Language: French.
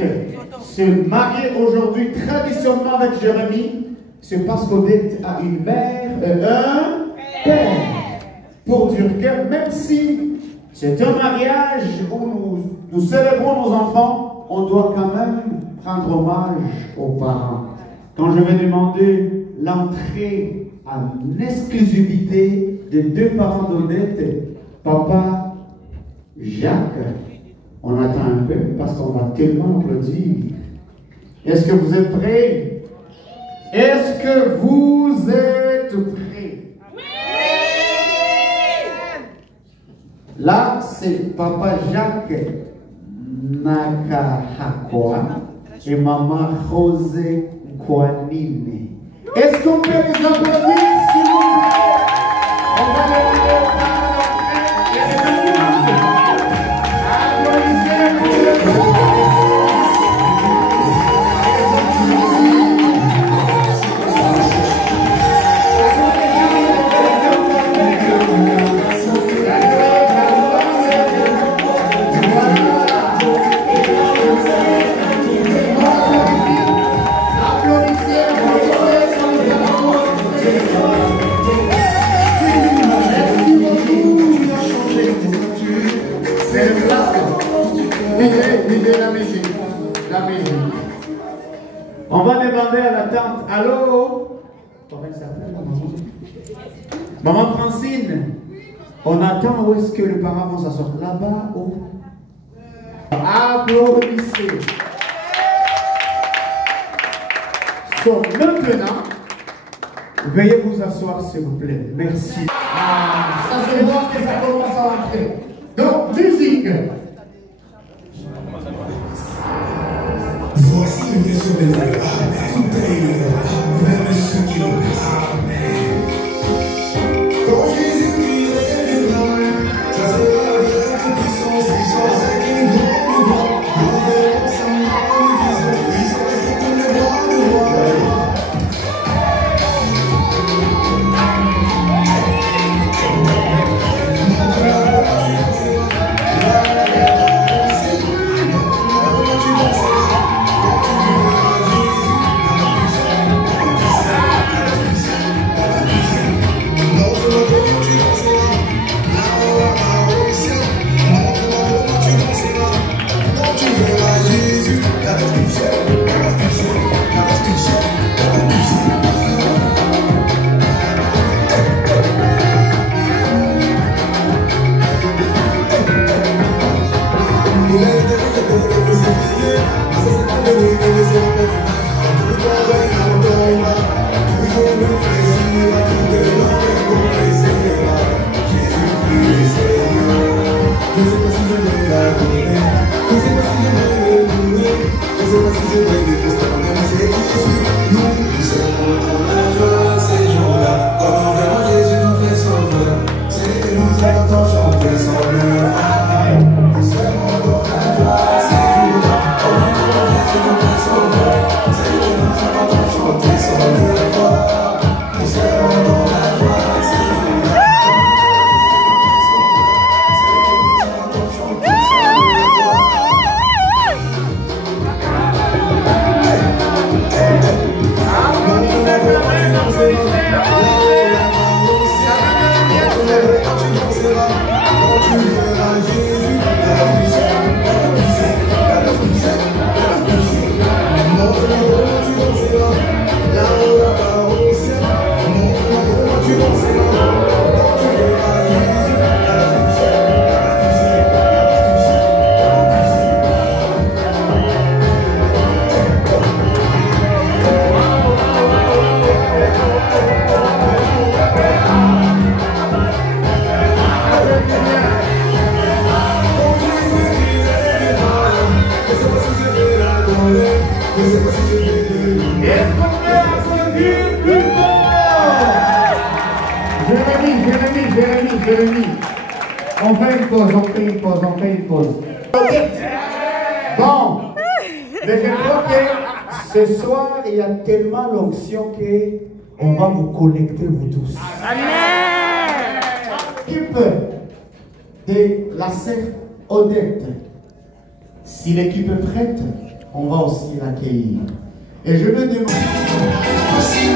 Odette se marie aujourd'hui traditionnellement avec Jérémie, c'est parce qu'Odette a une mère et un père. Pour dire que même si c'est un mariage où nous célébrons nos enfants, on doit quand même rendre hommage aux parents. Quand je vais demander l'entrée en exclusivité des deux parents d'Odette, papa Jacques, on attend un peu parce qu'on va tellement applaudir. Est-ce que vous êtes prêts? Est-ce que vous êtes prêts? Oui! Là, c'est papa Jacques Nakahakoa et maman José Kwanine. Est-ce qu'on peut les applaudir, s'il vous plaît? On va les on va demander à la tante, allô? Comment elle s'appelle, maman? Maman Francine, on attend où est-ce que les parents vont s'asseoir? Là-bas ou? Applaudissez. So, maintenant, veuillez vous asseoir s'il vous plaît. Merci. Ça se voit que ça commence à entrer. Donc, musique. Voici une version de tout est même ceux qui l'ont quand Jésus-Christ reviendra, ça sera avec puissance, puissance avec une grande gloire. Nous verrons sa magnificence, puissance et comme les rois de rois. Jérémie, on fait une pause, on fait une pause, on fait une pause. Bon, mais je crois que ce soir, il y a tellement l'onction qu'on va vous connecter, vous tous. Amen. L'équipe de la sœur Odette, si l'équipe est prête, on va aussi l'accueillir. Et je me demande... Assim,